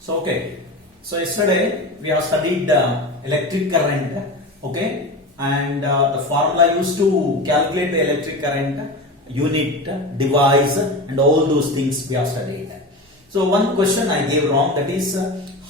So yesterday we have studied electric current, okay, and the formula used to calculate the electric current, unit, device, and all those things we have studied. So one question I gave wrong, that is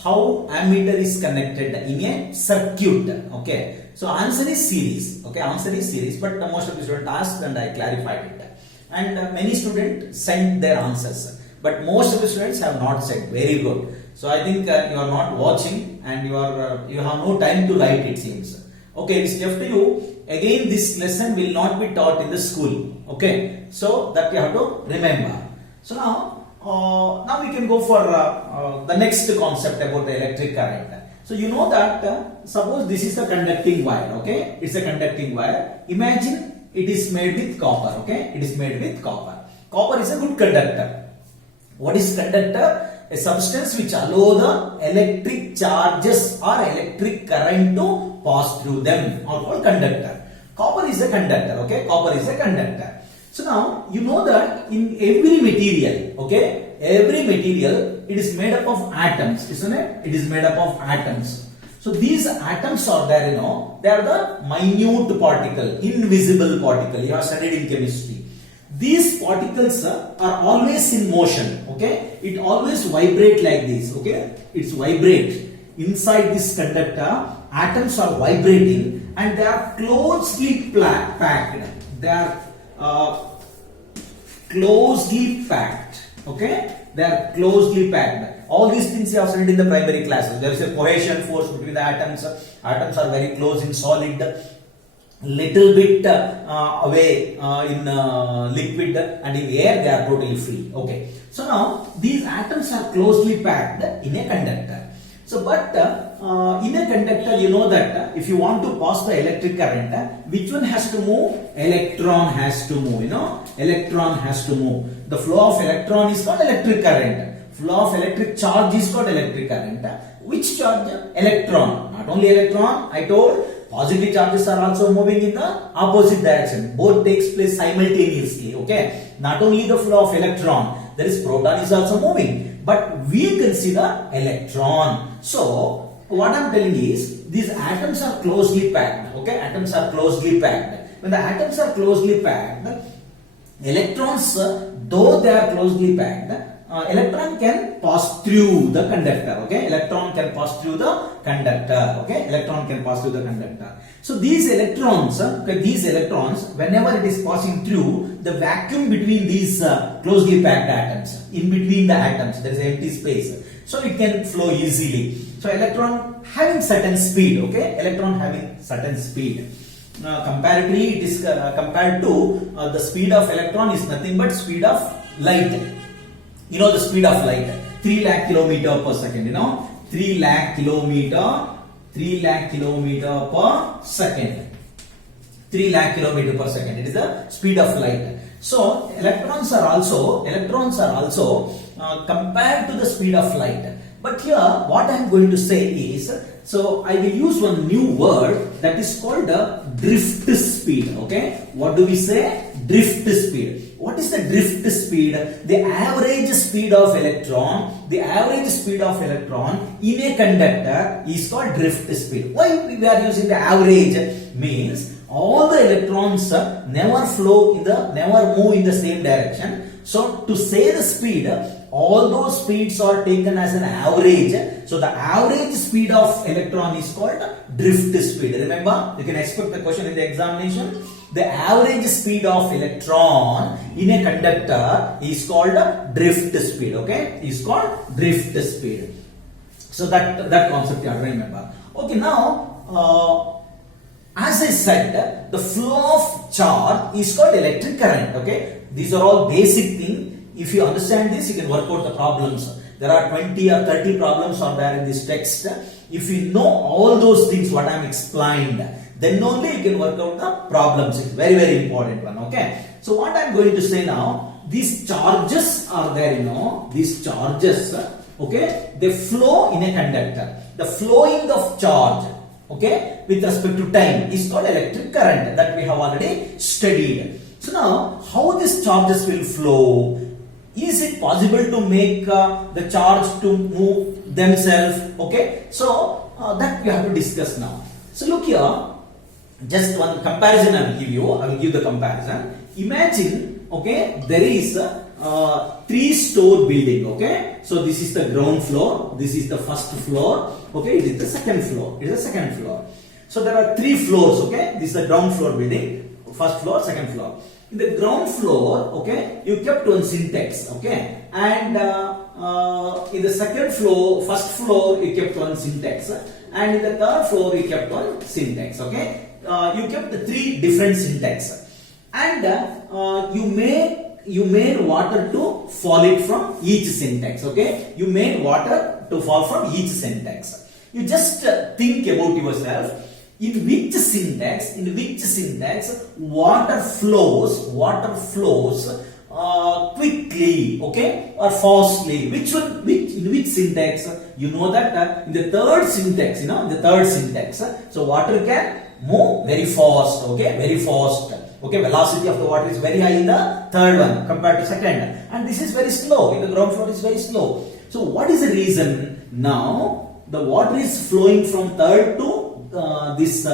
how ammeter is connected in a circuit. Okay, so answer is series. Okay, answer is series, but most of the students asked and I clarified it. And many students sent their answers, but most of the students have not said. Very good. So I think you are not watching and you have no time to write, it seems. Okay, it's left to you. Again, this lesson will not be taught in the school. Okay, so that you have to remember. So now we can go for the next concept about the electric current. So you know that suppose this is a conducting wire. Okay, it's a conducting wire. Imagine it is made with copper. Okay, it is made with copper. Copper is a good conductor. What is conductor? A substance which allow the electric charges or electric current to pass through them, or called conductor. Copper is a conductor. Okay, copper is a conductor. So now you know that in every material, okay, every material, it is made up of atoms, isn't it? It is made up of atoms. So these atoms are there, you know, they are the minute particle, invisible particle. You have studied in chemistry. These particles are always in motion. Okay, it always vibrate like this. Okay, it's vibrate inside this conductor. Atoms are vibrating and they are closely packed. They are closely packed. Okay, they are closely packed. All these things you have studied in the primary classes. There is a cohesion force between the atoms. Atoms are very close in solid, little bit away in liquid, and in air they are totally free. Okay, so now these atoms are closely packed in a conductor. So but in a conductor, you know that if you want to pass the electric current, which one has to move? Electron has to move. You know, electron has to move. The flow of electron is called electric current. Flow of electric charge is called electric current. Which charge? Electron. Not only electron, I told positive charges are also moving in the opposite direction. Both takes place simultaneously. Okay, not only the flow of electron, there is proton is also moving, but we consider electron. So what I am telling is these atoms are closely packed. Okay, atoms are closely packed. When the atoms are closely packed, electrons, though they are closely packed, electron can pass through the conductor. Okay, electron can pass through the conductor. Okay, electron can pass through the conductor. So these electrons, whenever it is passing through, the vacuum between these closely packed atoms, in between the atoms, there is empty space, so it can flow easily. So electron having certain speed. Okay, electron having certain speed. Comparatively, it is compared to the speed of electron is nothing but speed of light. You know the speed of light, 3 lakh kilometer per second. You know, 3 lakh kilometer per second. 3 lakh kilometer per second. It is the speed of light. So electrons are also compared to the speed of light. But here, what I am going to say is, so I will use one new word that is called the drift speed. Okay, what do we say? Drift speed. What is the drift speed? The average speed of electron. The average speed of electron in a conductor is called drift speed. Why we are using the average? Means all the electrons never move in the same direction. So to say the speed, all those speeds are taken as an average. So the average speed of electron is called drift speed. Remember, you can expect the question in the examination. The average speed of electron in a conductor is called drift speed. Okay, is called drift speed. So that concept you have to remember. Okay, now as I said, the flow of charge is called electric current. Okay, these are all basic things. If you understand this, you can work out the problems. There are 20 or 30 problems are there in this text. If you know all those things what I am explained, then only you can work out the problems. It's very, very important one. Okay. So what I am going to say now, these charges are there, you know, these charges, okay, they flow in a conductor. The flowing of charge, okay, with respect to time is called electric current, that we have already studied. So now, how these charges will flow? is it possible to make the charge to move themselves? Okay, so that we have to discuss now. So look here, just one comparison I will give you. I will give the comparison. Imagine, okay, there is a 3-story building. Okay, so this is the ground floor, this is the first floor, okay, it is the second floor, it is the second floor. So there are 3 floors. Okay, this is the ground floor building, first floor, second floor. In the ground floor, okay, you kept one syntax, okay, and in the second floor, first floor, you kept one syntax, and in the third floor, you kept one syntax. Okay, you kept the 3 different syntax, and you made water to fall it from each syntax. Okay, you made water to fall from each syntax. You just think about yourself. In which syntax water flows quickly, okay, or fastly? In which syntax? You know that in the third syntax, so water can move very fast, okay, very fast. Okay, velocity of the water is very high in the third one compared to second, and this is very slow. In the ground floor is very slow. So what is the reason? Now the water is flowing from third to this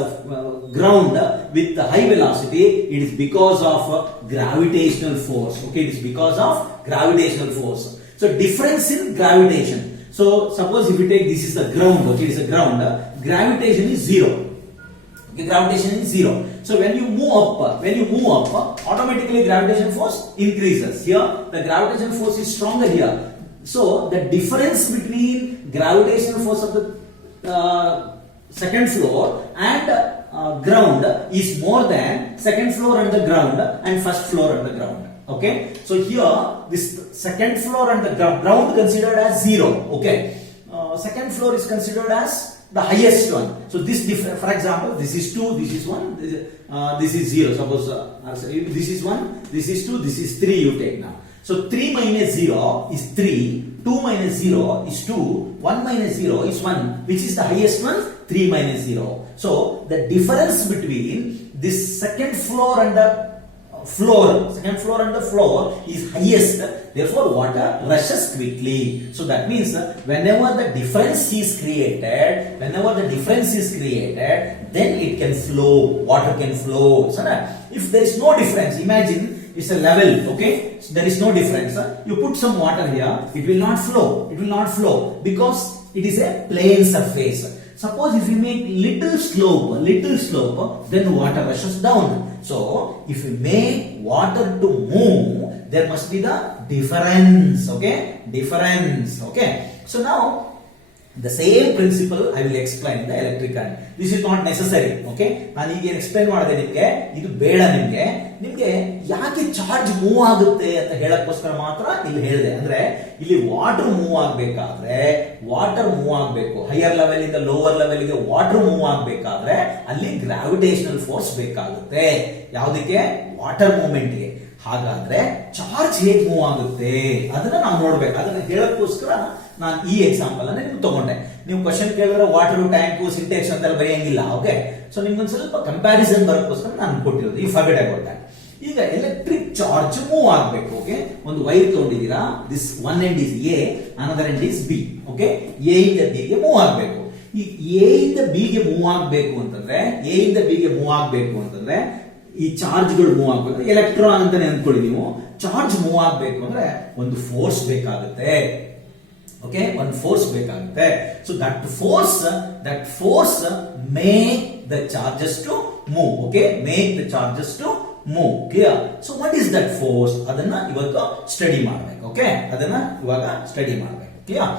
ground with the high velocity. It is because of gravitational force. Okay, it is because of gravitational force. So difference in gravitation. So suppose if you take, this is the ground. Okay, it is a ground. Gravitation is 0. Okay, gravitation is 0. So when you move up, automatically gravitation force increases. Here the gravitation force is stronger here. So the difference between gravitational force of the second floor and ground is more than second floor and the ground and first floor and the ground. Okay, so here this second floor and the ground considered as 0. Okay, second floor is considered as the highest one. So this difference, for example, this is 2, this is 1, this is 0. Suppose this is 1, this is 2, this is 3. You take now. So 3 minus 0 is 3, 2 minus 0 is 2, 1 minus 0 is 1. Which is the highest one? 3 minus 0. So the difference between this second floor and the floor is highest. Therefore, water rushes quickly. So that means whenever the difference is created, then it can flow. Water can flow. So if there is no difference, imagine it's a level. Okay, so there is no difference. You put some water here, it will not flow. It will not flow because it is a plane surface. Suppose if you make little slope, then water rushes down. So if you make water to move, there must be the difference. Okay, difference. Okay, so now the same principle I will explain the electric current. This is not necessary. Okay, ನಾನು ಈಗ explain ಮಾಡಿದೆ ನಿಮಗೆ, ಇದು ಬೇಡ ನಿಮಗೆ ಯಾಕೆ charge move ಆಗುತ್ತೆ ಅಂತ ಹೇಳಕ್ಕೋಸ್ಕರ ಮಾತ್ರ ಇಲ್ಲಿ ಹೇಳಿದೆ. ಅಂದ್ರೆ ಇಲ್ಲಿ ವಾಟರ್ ಮೂವ್ ಆಗಬೇಕು, ಹೈಯರ್ ಲೆವೆಲ್ ಇಂದ ಲೋವರ್ ಲೆವೆಲ್ ಗೆ ವಾಟರ್ ಮೂವ್ ಆಗಬೇಕಾದ್ರೆ ಅಲ್ಲಿ ಗ್ರಾವಿಟೇಷನಲ್ ಫೋರ್ಸ್ ಬೇಕಾಗುತ್ತೆ. ಯಾವುದಕ್ಕೆ? ವಾಟರ್ ಮೂವ್ಮೆಂಟ್ ಗೆ. ಹಾಗಾದ್ರೆ ಚಾರ್ಜ್ ಹೇಗೆ ಮೂವ್ ಆಗುತ್ತೆ ಅದನ್ನ ನಾವು ನೋಡ್ಬೇಕು. ಅದನ್ನ ಹೇಳಕ್ಕೋಸ್ಕರ ನಾನು ಈ ಎಕ್ಸಾಂಪಲ್ ಅನ್ನ ನಿಮ್ಗೆ ತಗೊಂಡೆ. ನೀವು ಕ್ವಶನ್ ಕೇಳಿದ್ರೆ ವಾಟರ್ ಟ್ಯಾಂಕ್ ಸಿಂಟೆಕ್ಸ್ ಅಂತೆಲ್ಲ ಬರೆಯಂಗಿಲ್ಲ. ಓಕೆ, ಸೊ ನಿಮ್ಗೊಂದು ಸ್ವಲ್ಪ ಕಂಪ್ಯಾರಿಸನ್ ಬರೋಕ್ಕೋಸ್ಕರ ನಾನು ಕೊಟ್ಟಿರೋದು. ಈ ಫರ್ಗೆಟ್ ಅಬೌಟ್ ದಟ್. ಈಗ ಎಲೆಕ್ಟ್ರಿಕ್ ಚಾರ್ಜ್ ಮೂವ್ ಆಗಬೇಕು. ಓಕೆ, ಒಂದು ವೈರ್ ತಗೊಂಡಿದ್ದೀರಾ. This one end is A, another end is B. Okay, A ಇಂದ ಬಿ ಗೆ ಮೂವ್ ಆಗಬೇಕು. ಈ ಎ ಇಂದ ಬಿ ಗೆ ಮೂವ್ ಆಗಬೇಕು ಅಂತಂದ್ರೆ ಈ ಚಾರ್ಜ್ಗಳು ಮೂವ್ ಆಗಬೇಕು. ಎಲೆಕ್ಟ್ರಾನ್ ಅಂತಾನೆ ಅಂದ್ಕೊಳ್ಳಿ ನೀವು. ಚಾರ್ಜ್ ಮೂವ್ ಆಗಬೇಕು ಅಂದ್ರೆ ಒಂದು ಫೋರ್ಸ್ ಬೇಕಾಗುತ್ತೆ. ಓಕೆ, ಒಂದು ಫೋರ್ಸ್ ಬೇಕಾಗುತ್ತೆ. So that force make the charges to move. Okay, make the charges to move. Clear? So what is that force? ಅದನ್ನ ಇವತ್ತು ಸ್ಟಡಿ ಮಾಡಬೇಕು. ಓಕೆ, ಅದನ್ನ ಇವಾಗ ಸ್ಟಡಿ ಮಾಡಬೇಕು. ಕ್ಲಿಯರ್?